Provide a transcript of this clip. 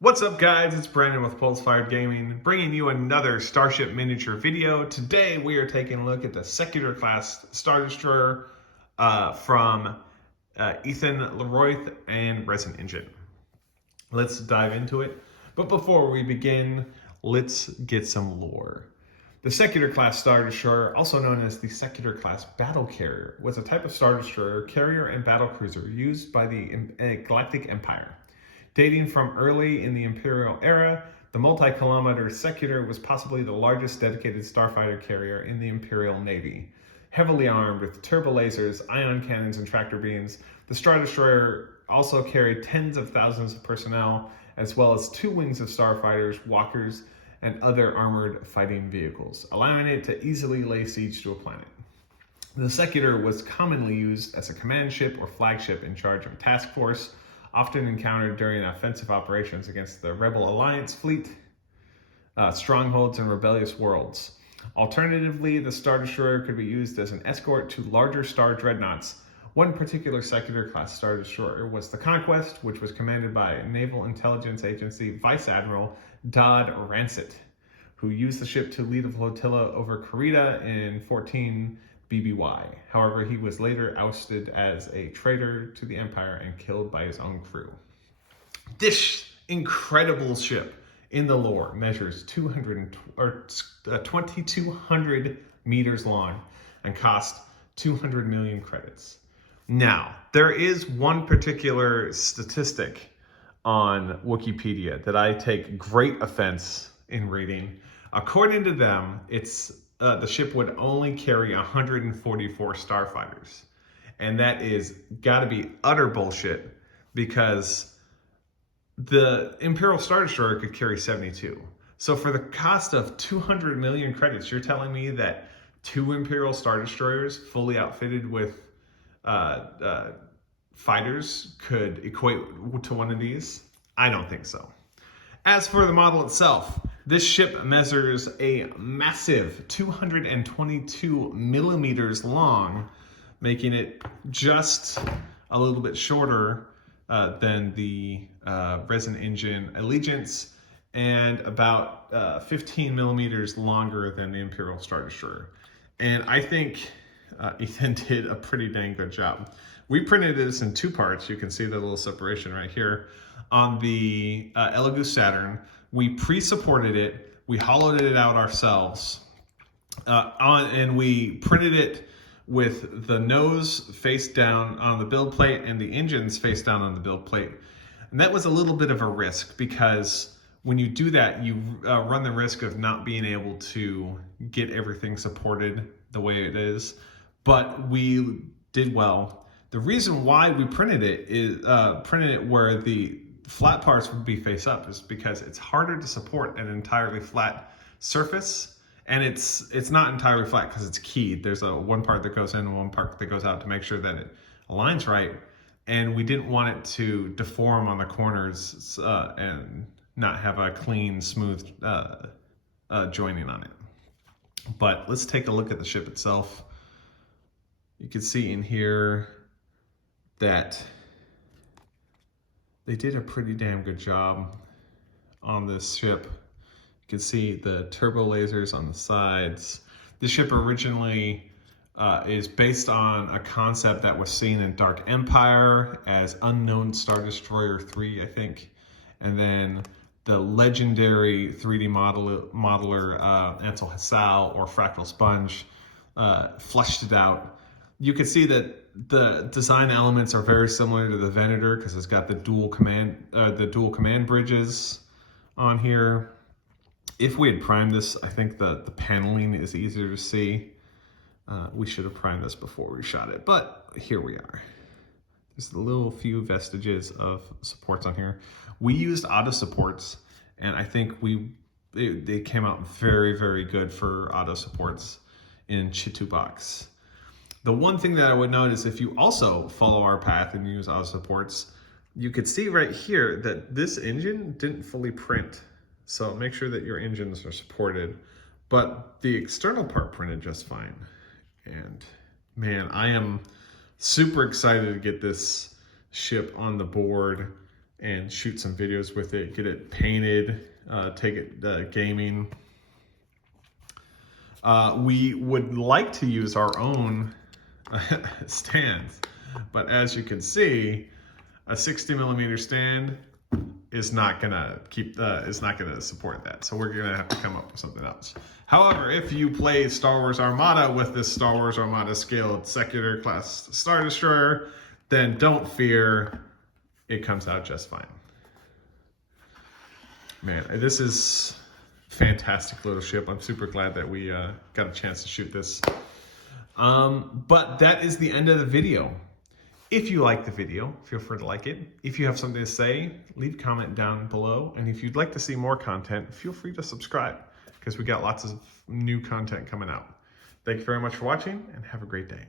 What's up guys, it's Brandon with Pulse-Fired Gaming, bringing you another Starship miniature video. Today we are taking a look at the Secutor-class Star Destroyer from Ethan Leroith and Resin Engine. Let's dive into it. But before we begin, let's get some lore. The Secutor-class Star Destroyer, also known as the Secutor-class Battle Carrier, was a type of Star Destroyer, carrier, and battle cruiser used by the Galactic Empire. Dating from early in the Imperial era, the multi-kilometer Secutor was possibly the largest dedicated starfighter carrier in the Imperial Navy. Heavily armed with turbo lasers, ion cannons, and tractor beams, the Star Destroyer also carried tens of thousands of personnel, as well as two wings of starfighters, walkers, and other armored fighting vehicles, allowing it to easily lay siege to a planet. The Secutor was commonly used as a command ship or flagship in charge of a task force, often encountered during offensive operations against the Rebel Alliance fleet, strongholds, and rebellious worlds. Alternatively, the Star Destroyer could be used as an escort to larger star dreadnoughts. One particular Secutor-class Star Destroyer was the Conquest, which was commanded by Naval Intelligence Agency Vice Admiral Dodd Rancet, who used the ship to lead a flotilla over Korea in 14 BBY. However, he was later ousted as a traitor to the Empire and killed by his own crew. This incredible ship in the lore measures 2,200 meters long and cost 200 million credits. Now, there is one particular statistic on Wikipedia that I take great offense in reading. According to them, the ship would only carry 144 starfighters. And that is gotta be utter bullshit, because the Imperial Star Destroyer could carry 72. So for the cost of 200 million credits, you're telling me that two Imperial Star Destroyers fully outfitted with fighters could equate to one of these? I don't think so. As for the model itself, this ship measures a massive 222 millimeters long, making it just a little bit shorter than the Resin Engine Allegiance, and about 15 millimeters longer than the Imperial Star Destroyer. And I think Ethan did a pretty dang good job. We printed this in two parts. You can see the little separation right here. On the Elegoo Saturn, we pre-supported it, we hollowed it out ourselves, and we printed it with the nose face down on the build plate and the engines face down on the build plate. And that was a little bit of a risk, because when you do that, you run the risk of not being able to get everything supported the way it is. But we did well. The reason why we printed it is where the flat parts would be face up is because it's harder to support an entirely flat surface, and it's not entirely flat because it's keyed. There's one part that goes in and one part that goes out to make sure that it aligns right, and we didn't want it to deform on the corners and not have a clean, smooth joining on it. But let's take a look at the ship itself. You can see in here that they did a pretty damn good job on this ship. You can see the turbo lasers on the sides. This ship originally is based on a concept that was seen in Dark Empire as Unknown Star Destroyer 3, I think. And then the legendary 3D modeler Ansel Hassal, or Fractal Sponge, fleshed it out. You can see that the design elements are very similar to the Venator, because it's got the dual command bridges on here. If we had primed this, I think the paneling is easier to see. We should have primed this before we shot it, but here we are. There's a little few vestiges of supports on here. We used auto supports, and I think they came out very, very good for auto supports in chitubox. The one thing that I would note is if you also follow our path and use auto supports, you could see right here that this engine didn't fully print. So make sure that your engines are supported, but the external part printed just fine. And man, I am super excited to get this ship on the board. and shoot some videos with it, get it painted, take it gaming. We would like to use our own stands, but as you can see, a 60mm stand is not gonna support that. So we're gonna have to come up with something else. However, if you play Star Wars Armada with this Star Wars Armada scaled Secutor-class Star Destroyer, then don't fear, it comes out just fine. Man, this is fantastic little ship. I'm super glad that we got a chance to shoot this. But that is the end of the video. If you like the video, feel free to like it. If you have something to say, leave a comment down below. And if you'd like to see more content, feel free to subscribe, because we got lots of new content coming out. Thank you very much for watching, and have a great day.